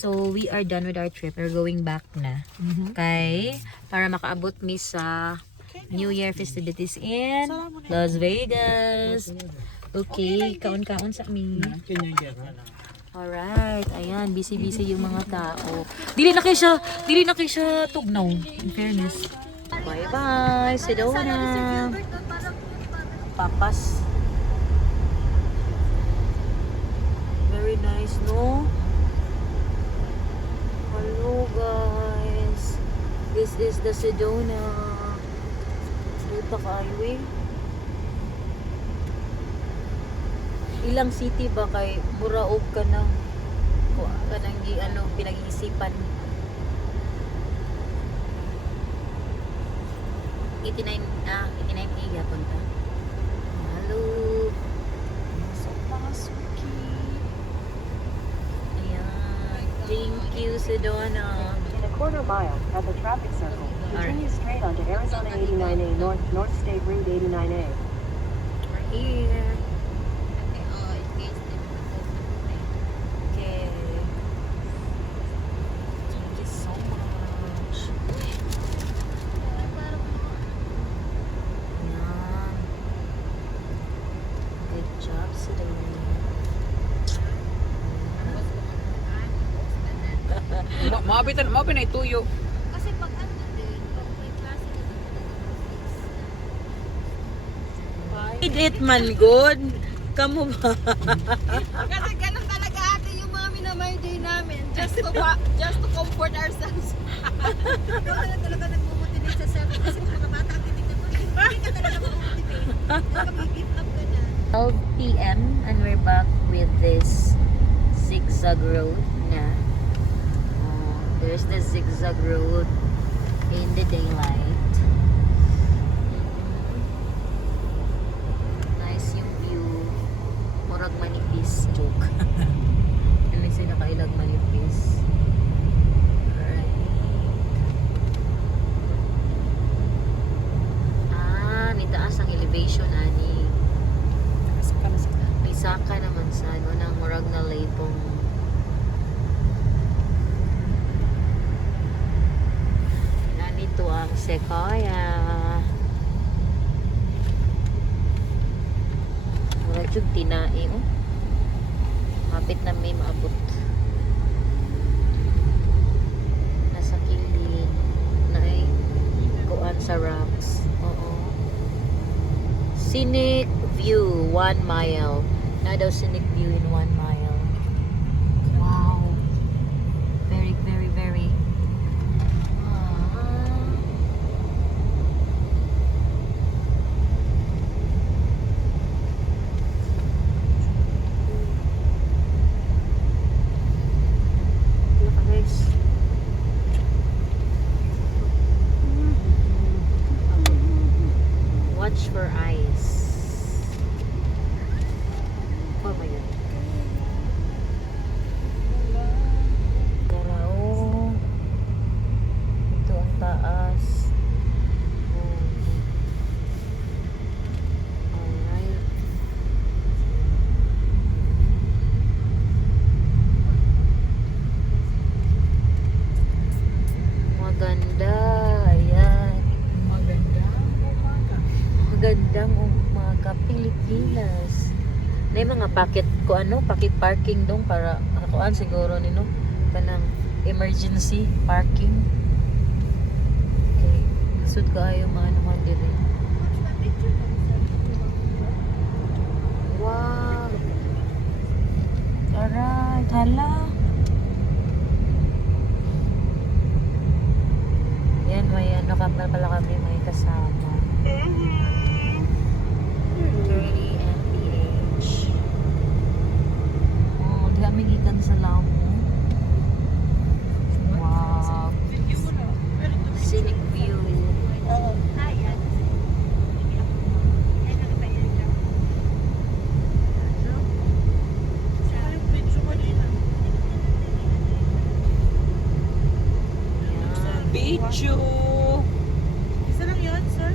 So, we are done with our trip. We're going back na. Kay, para makaabot mi sa New Year festivities in Las Vegas. Okay, kaon-kaon sa amin. Alright, ayan, busy-busy yung mga tao. Dili na kayo siya tugnaw, in fairness. Bye-bye, Sedona. Papas. Very nice, no? Hello guys, this is the Sedona. Dito ka-highway. Ilang city ba kay Buraog ka ng pinag-iisipan? 89 giga punta. Hello. So pasuki. Thank you, Sedona. In a quarter mile at the traffic circle, continue straight onto Arizona 89A North State Route 89A. We're here. Okay. Thank you so much. Yan. Good job, Sedona. Mabitan na ituyo. Kasi pag ano din, pag may klase na Eat it man good. Kamu ba? kasi ganun talaga ate yung mga minamay day namin just to comfort ourselves. Ikaw na talaga nagmo-motivate sa self kasi mga bata ang titignan mo. Hindi ka talaga mag-motivate. Nakapag-give up ka na. 12 p.m. and we're back with this zigzag road na. There's the zigzag road in the daylight. Nice yung view. Murag manipis. Joke. Hindi sila kailag manipis. Alright. Nitaas ang elevation, ani. May saka naman sa ano, ng murag na laytong. Ito ang Sequoia. Mura jud tinae, oh. Mapit na may maabot. Nasa kilid na ay kuan sa rocks. Oo. Scenic view 1 mile. Na daw scenic view in 1 mile. Wow. Very, very, very watch for eyes. Oh my God. Garao. Ito ang taas. Alright. Maganda. Ayan. Magandang umaga Pilipinas. May mga packet ko packet parking dong para kuan siguro nino kanang emergency parking. Okay. Sud kaayo mga naman diri. Wow. Alright, hala. Yan, may pala kami may kasama. 30 mph. Oh, di kami gikan sa Lamu. Wow. Scenic view. Bicho. Isa lang yun, sir?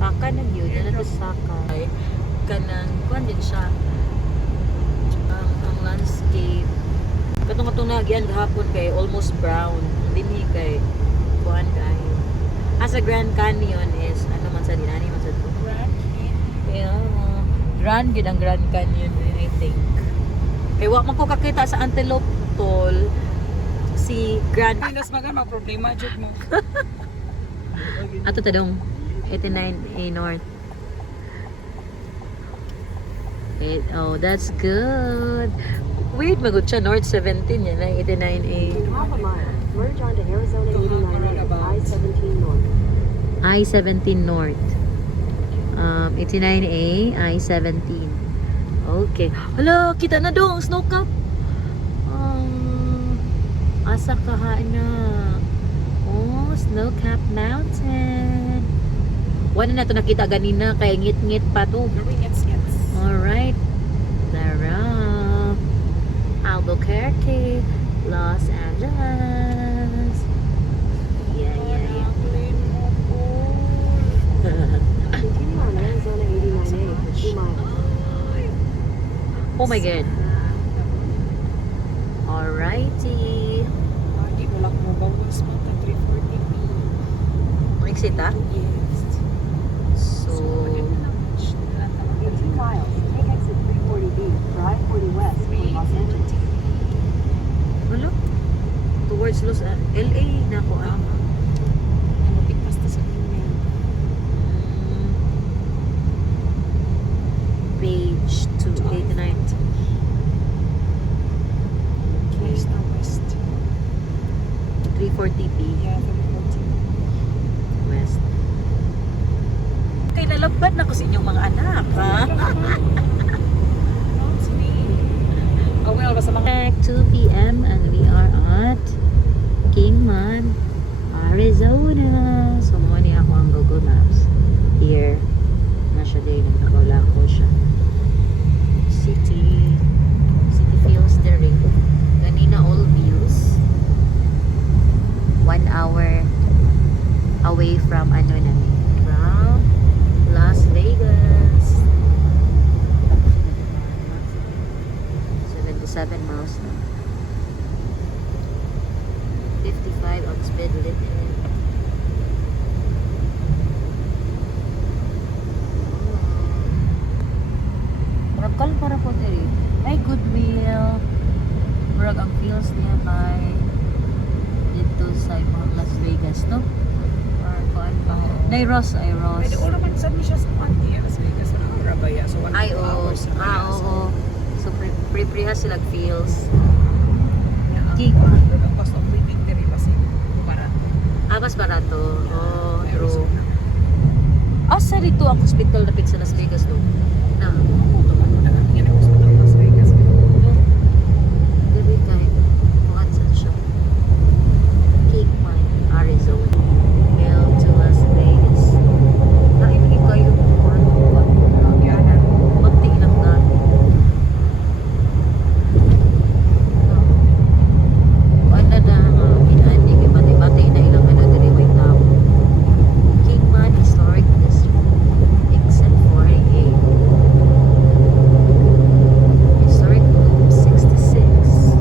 Saka na yun. Ano to Saka? Kanang, kuhan din siya. Ang landscape. itong natunagian gahapon kay almost brown. Dini kay kuan kayo. As a Grand Canyon is ano man sa dinani man sa to. Yeah. Grand gid ang Grand Canyon I think. Kay wa man ko kakita sa Antelope Toll si Grand Pinas magan problema jud mo. ato tadong 89A North. Oh, that's good. Wait, magod siya North 17 yan na 89A. Half a mile. Merge onto Arizona 89A, I-17 North. I-17 North. 89A, I-17. Okay. Hala, kita na dong, snow cap. Asa ka na. Oh, Snow Cap Mountain. Wala na to nakita ganina, kay ngit-ngit pa to. Gets. Alright. Dara. Albuquerque, Los Angeles. Yeah. Continue on Arizona 89A for 2 miles. Oh my god. Alrighty. Di mo lang mo bawas mo ta 340. Exit ah? Yes. So, In 2 miles, take exit 340B for I-40 West for Los Angeles. wala. Towards LA na ako ah. Ano pitas ta sa inyo. Page 289. West na west. 340B Yeah, 340. West. Kay nalabad na ko sa inyong mga anak, ha? Well, basta mga Back 2 p.m. and we are at Kingman, Arizona. So, muna niya ako ang Google Maps. Here, na siya din. Nakawala ko siya. City feels the ring. Ganina all views. 1 hour away from ano namin. From Las Vegas. 77 miles na. 55 ang speed limit. Murag para po diri. May Goodwill. Murag ang feels niya kay dito sa ibang Las Vegas, no? Or kuan pa. Nay Ross, ay Ross. pwede ko naman sabi siya sa Monday. Las Vegas na ang rabaya. So, 1 Ay, oo. hours na kaya. Oo. So, pre-preha sila feels. Ang Gig. cost of living diri kasi para Mas barato. Oh, true. Arizona. Asa dito ang hospital na sa Las Vegas, no? Na. Las Vegas. Dili kay kuan sa siya. Kingman, Arizona. Hill to Las Vegas. Naibig kayo kuan. Pagti ilang dati. Kuan na inani kay bati-bati na ilang ano diri may tao. Kingman Historic District. Exit 48. Historic Loop 66.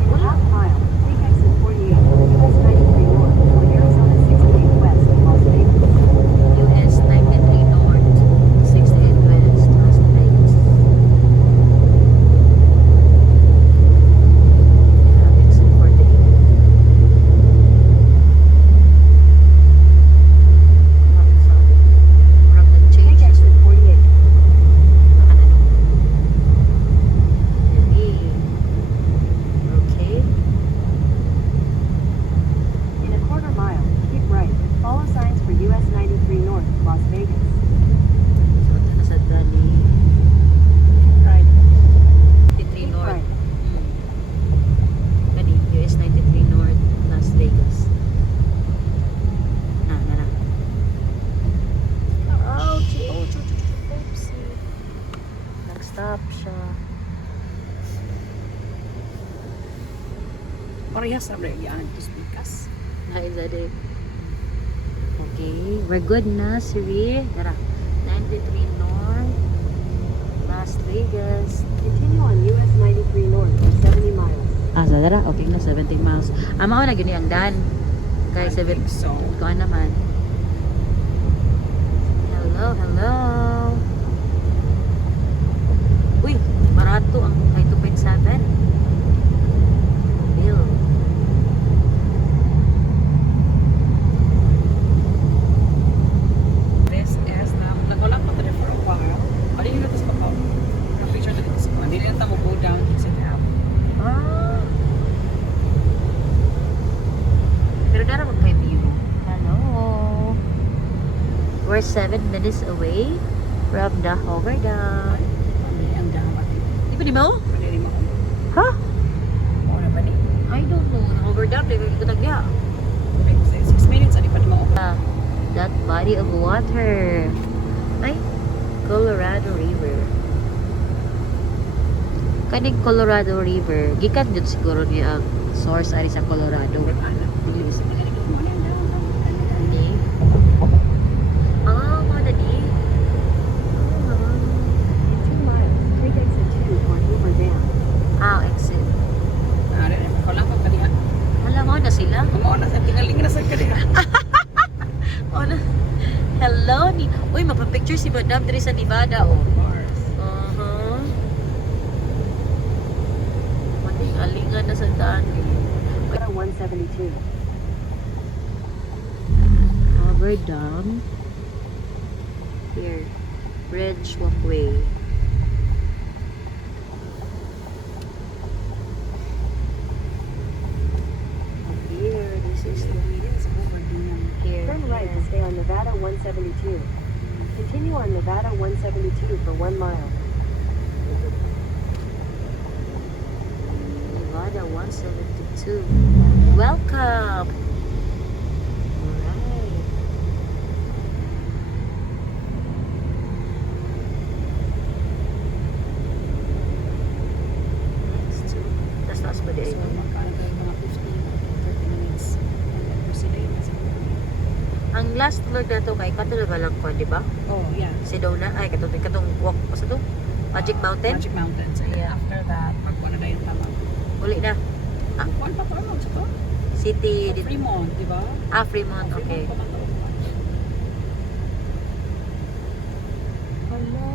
In half mile, take exit 48, US 93 North for Arizona 68 West, Las Vegas. US 93 North, 68 West, Las Vegas. Exit 48. From the Take change. exit 48. Okay. In a quarter mile, keep right. Follow signs for US 93 North, Las Vegas. So, ito na sa Dali. Right. 93 Keep North. right. Kani, US 93 North, Las Vegas. Na. Oopsie. Nag-stop siya. Parehas sa yan. Tus Dahil sa day. Okay, we're good na, Siri. Tara, 93 North, Las Vegas. Tara, okay na, 17 miles. Mao na gini ang daan. Kay 7. So, Kuan naman. Hello, hello. Uy, barato ang ay 2.7. Bill. this is na, nag-wala pa tayo for a while. Ano yung natas pa ka? Ang picture na dito sa kuwan. Hindi na mo go down to sit down. Ah. Pero dara mag kay view. Hello. We're 7 minutes away from the Hoover Dam. Ang dapat. Di ba di mo? Pwede mo. Ha? Oo na ba ni? I don't know. The Hoover Dam, di ba ito nagya? 6 minutes, ano pa mo? That body of water. Ay, Colorado River. Kaning Colorado River, gikan jud siguro niya ang source ari sa Colorado. Dili sa Hindi. Ah, mana di? In 2 miles, take exit 2 for Hoover Dam. Ah, exit. Ako lang pa kaniya. Alam mo na sila. Kumaon na sa tingaling na sa kaniya. Oh, na. Hello ni. Uy, magpa-picture si Madam diri sa Nevada oh. Mating alingan na sa daan. Nevada 172. Hoover Dam. Here. Bridge walkway. Here, this is the here. Turn right to stay on Nevada 172. Continue on Nevada 172 for 1 mile. Nevada 172. Welcome! Alright. Next to. That's not ba So, magkano tayo mga 15 to 30 minutes. And then proceed na sa Ang last floor na to kay katulad lang ko, di ba? Oh, yeah. Sedona, ay katong walk pa sa to. Magic Mountain? Magic Mountains. And then Yeah. after that, pagkuha na tayo tama. Uli na. Kuhan pa pa ano sa to? City, Fremont, di ba? Fremont, okay. Fremont pa man to. Hala.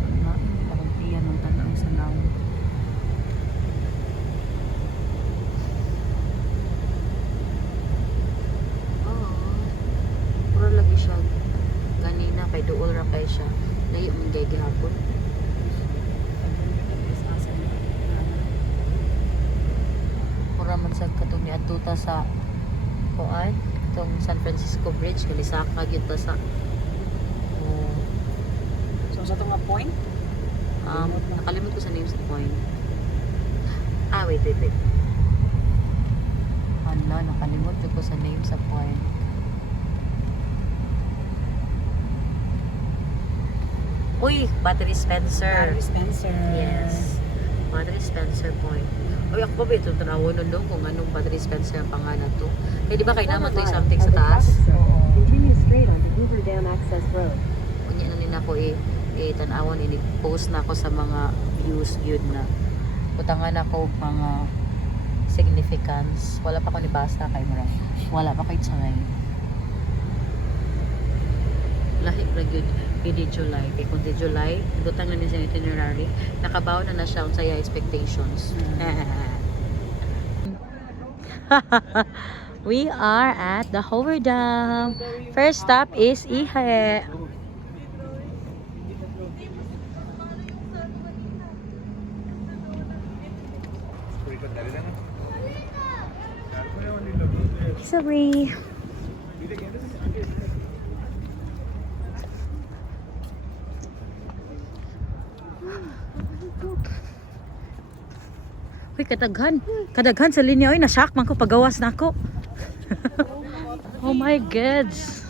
Wala, parang iyan ang tanaw sa naw. Oo. Puro lagi siya. Ganina kay duol ra kay siya. Layo man gay gihapon. Pura man sa katong niadtuta sa kuan, itong San Francisco Bridge kalisaka gyud ta sa oh, So, sa itong point, nakalimot ko sa name sa point. Ah, wait. Hala, nakalimot ko sa name sa point. Uy, Battery Spencer. Harry Spencer. Yes. Battery Spencer point. Uy, ako ba ito tanawon nun kung anong Battery Spencer ang pangalan to. Kaya di ba kay naman to yung something sa taas? Continue straight onto Hoover Dam Access Road. Kunya na nila ko tanawon ini-post na ako sa mga views yun na utangan ako mga significance. Wala pa ko nibasa kay Mura. Wala pa kay Tsangay. Lahi ra gyud di July. Kay kung di July, butang na niya sa itinerary, nakabaw na siya sa expectations. We are at the Hoover Dam. First stop is Ihe. Sorry. Uy, kadaghan sa linya. Uy, na-shock man ko pagawas na ako. Oh my gods.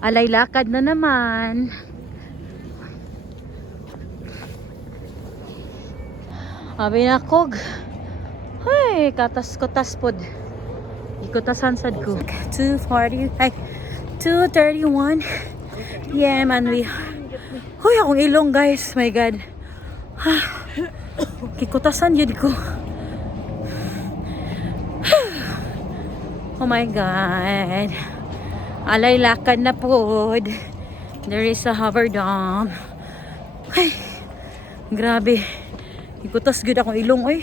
Alay lakad na naman. Abi na kog. Ay, katas-kutas pod. Ikutasan sad ko. 240. Ay, 2:31. Yeah, man, we... Huy, akong ilong, guys. My God. Kikutasan yun ko. Oh my God. Alay lakad na po. There is a hover dome. Ay, grabe. Ikutas good akong ilong, oy.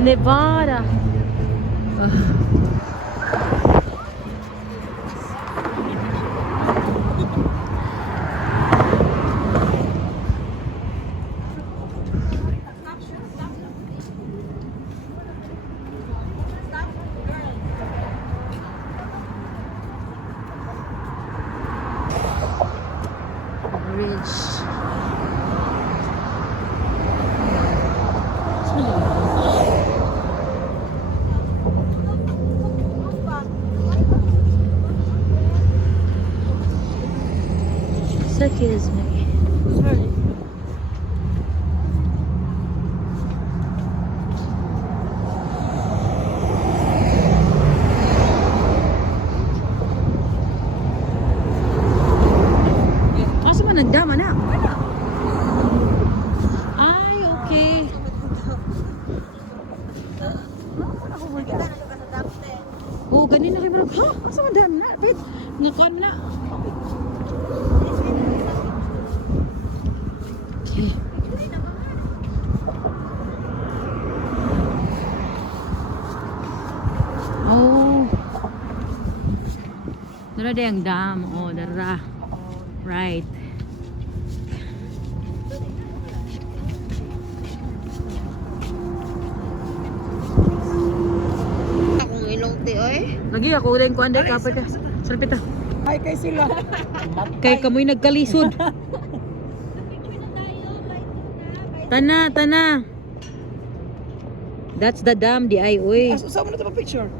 Nevada. Bridge. Excuse me. Asa man nagdama na? Ay, okay. Oh, ganun na kayo marag. Ha? Asa man dam na? Wait, ngakuan mo na. Okay. Oh. Dara day ang dam. Oh, dara. Right. Akong ilong ti oy. Lagi ako ulit ko anday kapag ka. Salpita. Ay, kay sila. Kay kamoy nagkalisod. Tana, tana. That's the dam, di ay, uy. Saan mo na ito picture?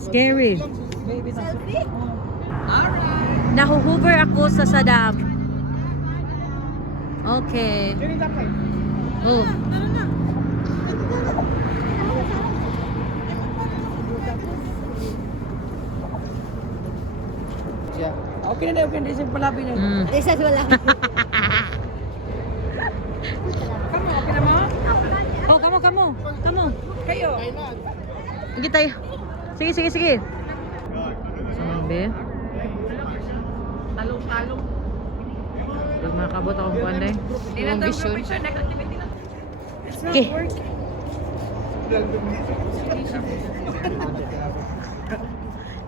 Scary. Baby, selfie? Alright. Nahuhover ako sa dam. Okay. Oh. Okay na, okay na. Isang palabi na. Isa wala. Kamu, okay na mo? Oh, kamo. Kayo. Sige tayo. Sige. Sabi. Talong-talong. Pag makabot akong kuanday. Yung vision. Okay. Okay.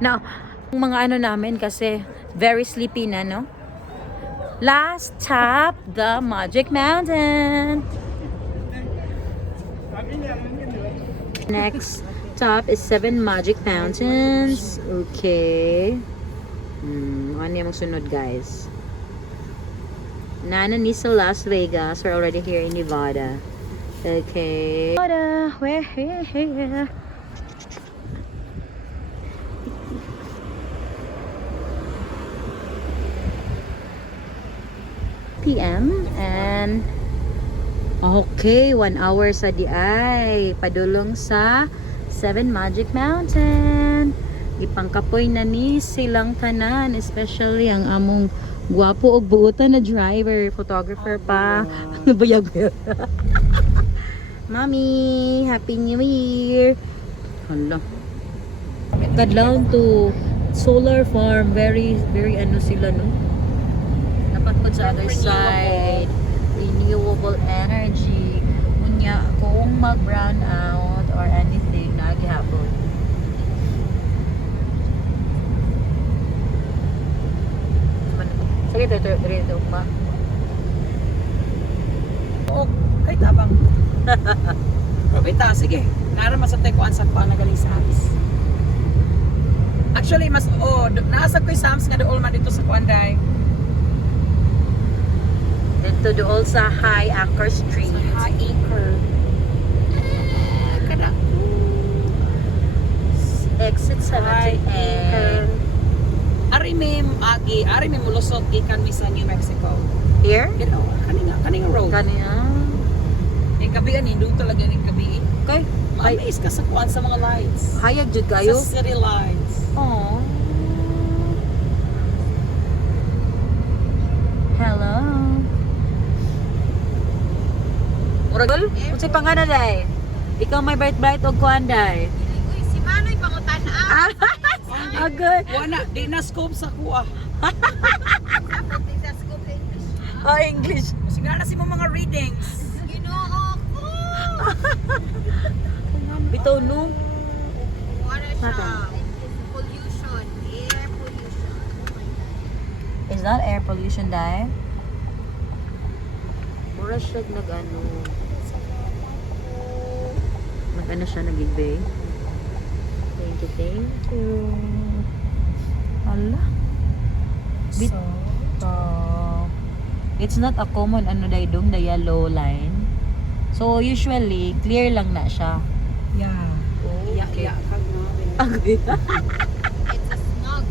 Now, yung mga ano namin kasi very sleepy na, no? Last stop, the Magic Mountain. Next stop is 7 Magic Mountains. Okay. Ano yung sunod, guys? Nana Nisa Las Vegas. We're already here in Nevada. Okay. Nevada, we're here. PM and okay, 1 hour sa diay padulong sa 7 Magic Mountain. Ipangkapoy na ni silang tanan, especially ang among guwapo og buutan na driver, photographer pa. Bayag. Mommy, Happy New Year. Hala. Kadlaw to solar farm, very ano sila, no? Dapat po sa other side, renewable energy. Unya, kung mag-brown out or anything, naghihapon. Sige, ito ma. Oo, kay tabang. Robita, sige. Nara masatay ko ang sakpa na galing sa Sams. Actually, naasag ko yung Sams nga doon man dito sa Kuanday. Dito doon sa High Anchor Street. High Acre. Kada. Exit 78. Ari may mulusot gikan mi sa New Mexico. Here? You know, kaninga road. Kanya. Yung kabihan, hindi talaga yung kabihan. Okay. Ma-amaze ka sa kuwan sa mga lights. Hayag jud kayo. Sa city lights. Oh. Hello. Muragol? Unsay pangalan day? Ikaw may bright og kuan day. Uy, si Manoy pangutan Agad. Wala, di na scope sa kuha. sa scoop English. Oh, English. Sigara si mo mga readings. Ginoo ko. Bitaw no. Wala siya. Nata. Pollution, air pollution. Is that air pollution day? Mura siya nag-ano. Nag-ano siya nag-ibay. Thank you. Hala. Bit it's not a common ano day dong, the yellow line. So usually clear lang na siya. Yeah. Okay. It's a smog.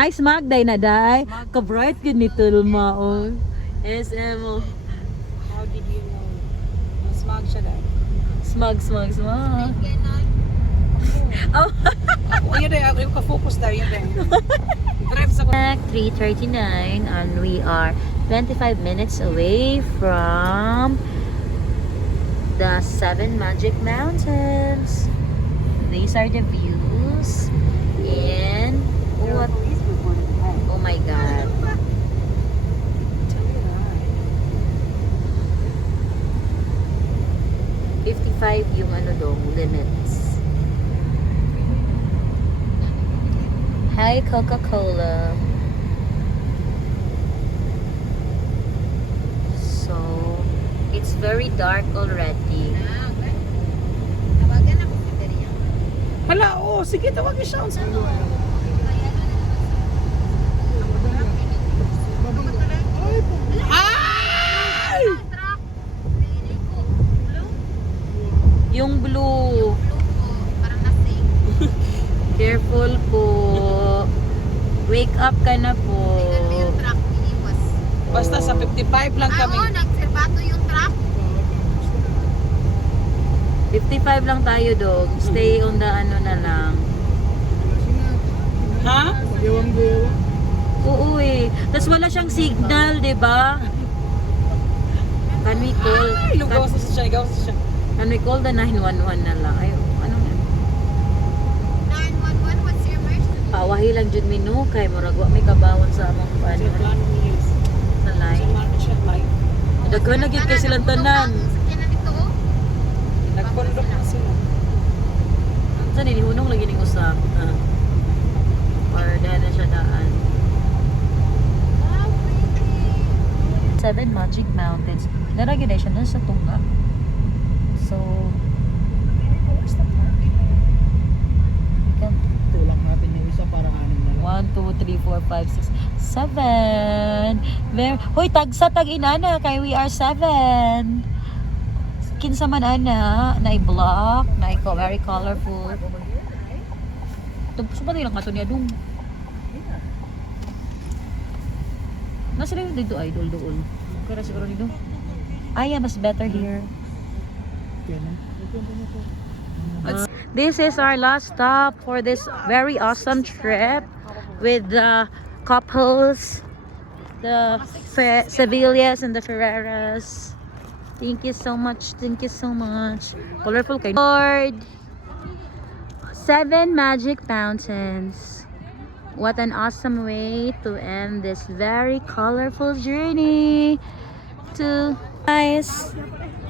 Ay smog day na day. Ka-bright yun ni Tulma oh. SM oh. How did you know? Smog siya dahil. Smog. Ganon. Oh. O yun dahil, ako ka-focus dahil yun dahil. Drive sa kuha. 3:39 and we are 25 minutes away from the 7 Magic Mountains. These are the views in what? Oh my god. Tell me that. 55 yung ano dong limits. Hi Coca-Cola. So, it's very dark already. Tawagan ako si Beria. Hala, oo. Sige, tawagin siya. Ay! Truck. Pinili ko. Blue? Yung blue. Blue ko. Parang nasing. Careful po. Wake up ka na po. Tingnan mo yung truck. Iniwas. Basta sa 55 lang kami. Oo, nagserbato yung truck. 55 lang tayo dog. Stay on the ano na lang. Ha? Oo eh. Tapos wala siyang signal, di ba? Can we call? Ay, lugaw sa siya, lugaw sa siya. Can we call the 911 na lang? Ay, ano nga? 911, what's your emergency? Pawahi lang jud minu kay murag wa may kabawon sa among ano Plano niya is. sa So, line. market siya live. Daghan na gid kay silang tanan. Sakyanan dito, oh. Nagpundok na sila. Sa nilihunong lagi ning usa. Or dahil na siya daan. Wow, pretty. 7 Magic Mountains. Naragi na siya na sa Tunga. So, where's the park? Tulak natin yung isa para anim na lang. 1, 2, 3, 4, 5, 6, 7. Very, hoy, tag inana kay we are 7. Kinsa man ana, na i-block, na very colorful. Tapos ba nilang kato niya dong? Nasa rin dito idol doon. Kaya siguro dito. Ay, mas better here. This is our last stop for this very awesome trip with the couples, the Sevillas and the Ferreras. Thank you so much. Thank you so much. Colorful kay Lord. 7 Magic Mountains. What an awesome way to end this very colorful journey to guys.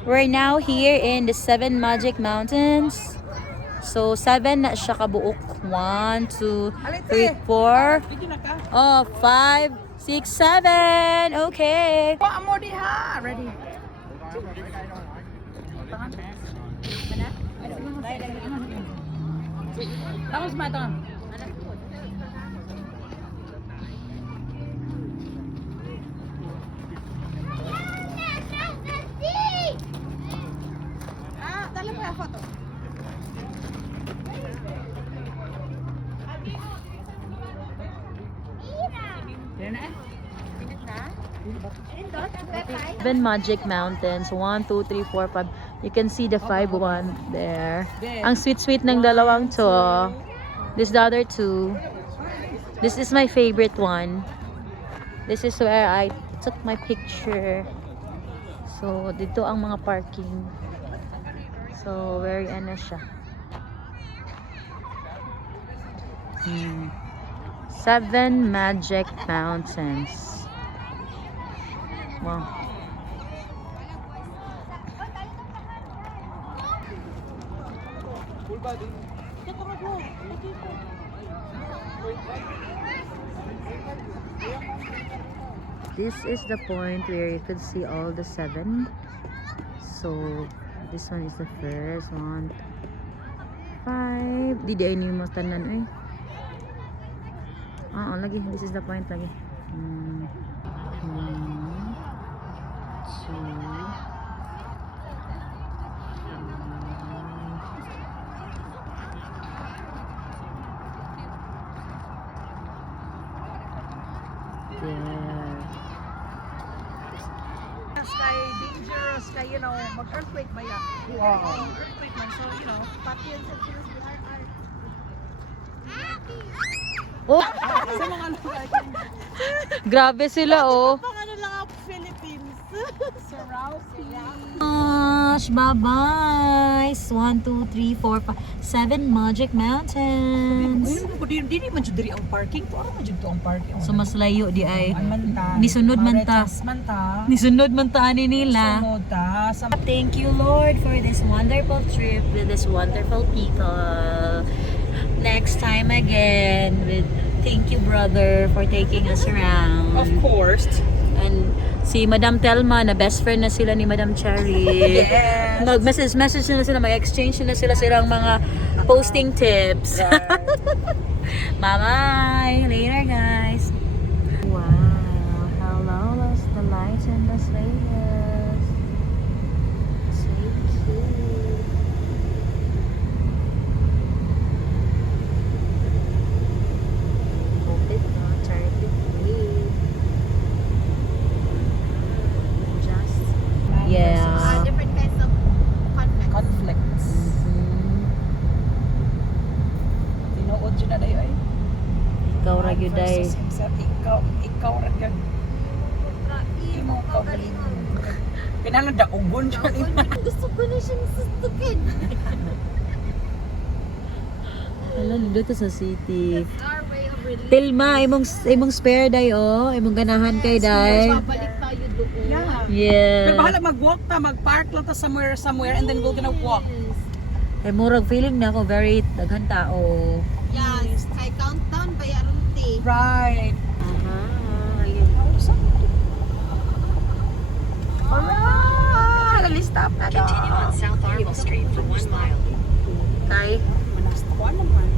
We're now here in the 7 Magic Mountains. So 7 na siya kabuok. 1, 2, 3, 4. Oh, 5, 6, 7. Okay. Wa mo diha. Ready. Tapos ba ito? Dala mo yung photo. Yan na eh. Pinit na? Pinit na? 7 Magic Mountains. 1, 2, 3, 4, 5. You can see the 5-1 there. Ang sweet-sweet ng dalawang to. This the other two. This is my favorite one. This is where I took my picture. So, dito ang mga parking. So, very ano siya. 7 Magic Mountains. Wow. This is the point where you could see all the 7. So, this one is the first one. 5. Di ay mo tanan ay. Lagi. This is the point lagi. 1, 2, 3. There. Sky dangerous kay, you know, mag-earthquake ba yan? Earthquake man, so, you know, Pati yan sa Cheers, Oh! sa mga ano, Grabe sila oh. Pang ano lang ako, Philippines. Gosh, bye-bye. 1, 2, 3, 4, 5, 7 Magic Mountains. Dili man jud diri ang parking, to man jud to ang parking. So mas layo di ay. Manta. Nisunod man ta. Manta. Nisunod man ta ani nila. Sunod ta sa Thank you Lord for this wonderful trip with this wonderful people. Next time again with thank you brother for taking us around. of course. And si Madam Telma na best friend na sila ni Madam Cherry. Yes. Mag-message na sila, mag-exchange na sila silang mga posting tips. Bye-bye. Later guys. Wow. Hello, that's the lights in Las Vegas. So cute. Hope it not turn to me. Just yeah. Different kinds of conflict. Conflicts. Tinuod jud na dayo ay. Ikaw ra gyud ay. Ikaw ra gyud. Imo ka galing. Kinahanglan daugon jud. Gusto ko na siyang sustukin. Hello, dito sa city. Our way of relief. Tilma, imong spare day oh. Imong ganahan kay day. Babalik tayo doon. Yeah. Yeah. Pero bahala mag-walk ta, mag-park lang ta somewhere and then we're gonna walk. Eh murag feeling na ako very daghan tao. Yes. Kay countdown ba yaron ti? Right. Ayun. Alright! Listap na daw. Continue on South Arval Street for 1 mile. Kay Manasta naman.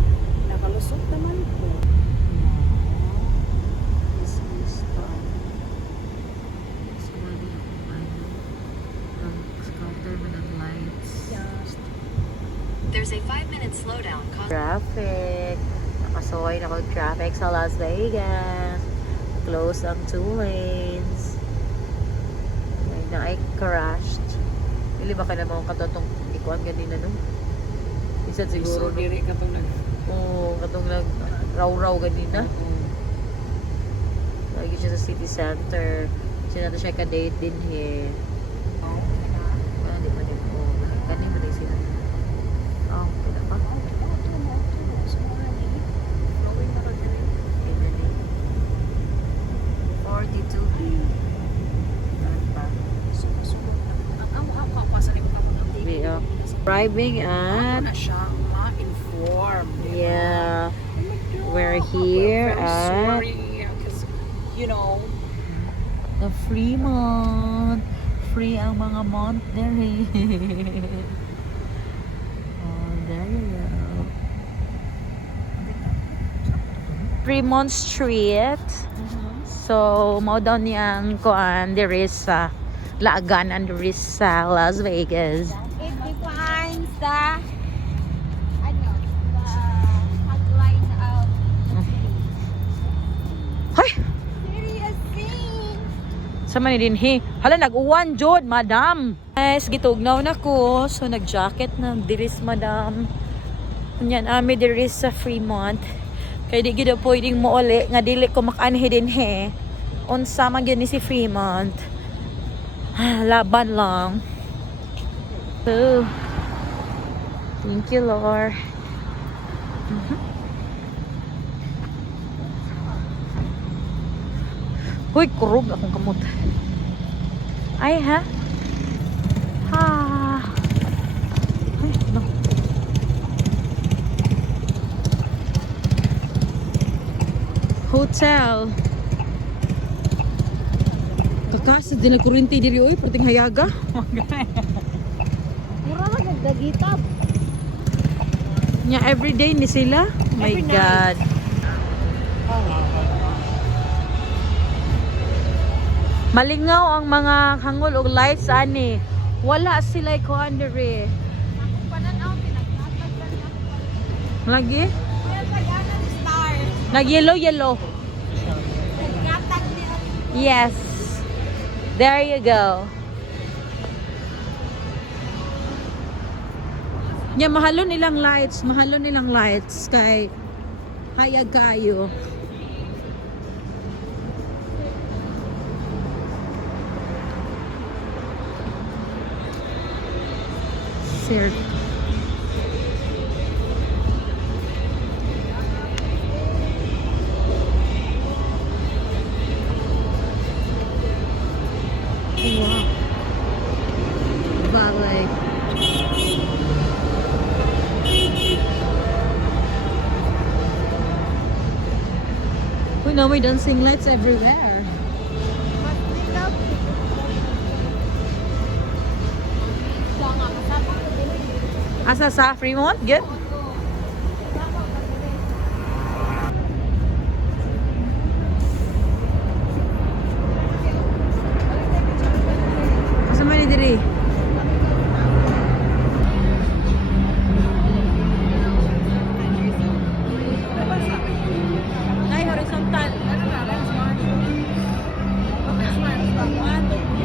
Nakalusot naman ko. this is scatter man ang lights. There's a 5-minute slowdown caused Traffic. Nakasuway na kong traffic sa Las Vegas. Close ang 2 lanes. May na ay crashed. Dili ba ka na mga katotong ikuan ganina no? Isa siguro no? Diri ka to nag. Oo, katong nag raw-raw ganina. Lagi siya sa city center. Siya nato siya ka-date din here. Wala, di man yun. Oh, ganing ba tayo sila? Oh, kaya pa. Flowing na rin diri. 42B. Meron pa. Ang amo ka sa libo ka mo ng We are arriving at na siya ma-inform. yeah. We're here at Sorry, because, you know, the Fremont. Free ang mga mont there. Oh, there you go. Fremont Street. So, mao daw niyang kuan there is sa Laagan and there is sa Las Vegas. It defines the tagline of Hoy! serious scene. Sa man din he. Hala nag-uwan jud, madam. Guys, gitugnaw na ko. So nag-jacket na diris madam. Kunyan ami diris sa Fremont. Kay di gyud pwedeng mouli nga dili ko makanhi din he. Unsa man gyud ni si Fremont. Laban lang. So, thank you Lord. Hoy, kurog akong kamot. Ay, ha? Ha. Ay, no. Hotel. Kakasa din na kurinti diri oy, perting hayaga. Mura lang yung dagitab. Nya everyday ni sila. My Every night. God. Malingaw ang mga hangol og lights ani. Wala sila ko andere. Pananaw, pinagkatag lang ako. Lagi? Kaya pag-anan star. Nag yellow. Nagkatag nila. Yes. There you go. Nya mahalon ilang lights kay hayag kayo. Sir. Wow. Bagay. Uy, now may dancing lights everywhere. Asa sa Fremont? Good? Asa man ni diri? Ay, horizontal.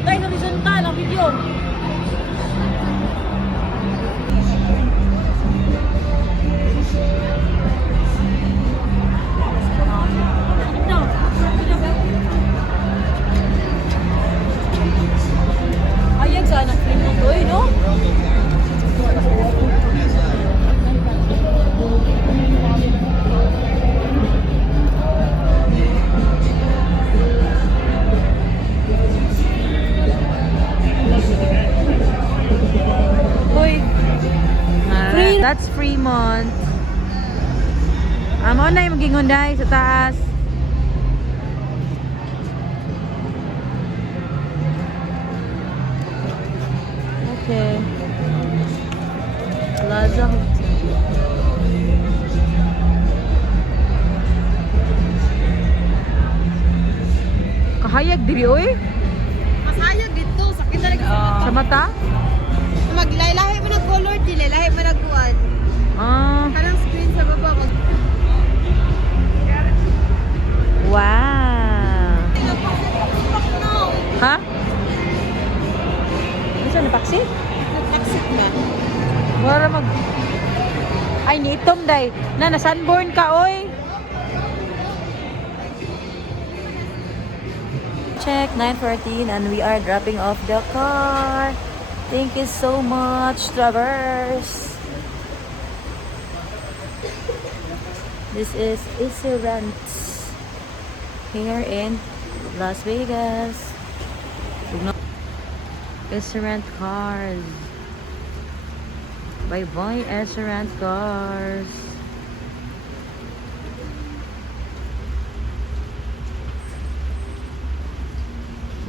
Ay, horizontal ang video. Ayan sana Fremont doy, no? Hoy. That's Fremont. Amo na yung magingon dahil sa taas. Okay. Plaza Hotel. Kahayag diri oy. Masayag dito. Sakit talaga sa Sa mata? Maglaylahi mo ng color, dilaylahi mo ng kuwan. Ah. Kanang screen sa baba. Wow. Ha? Ano na taxi? Nagtaksit na. Wala mag... Ay, nitom day. Na, sunburn ka, oy. Check, 9:14 and we are dropping off the car. Thank you so much, Traverse. This is Easy Rents here in Las Vegas. Easy Rent Cars. Bye-bye, Easy Rent Cars.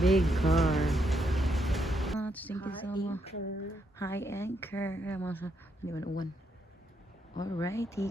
Big car. Thank you so much. Hi, Anchor. Hindi man uwan. Alrighty.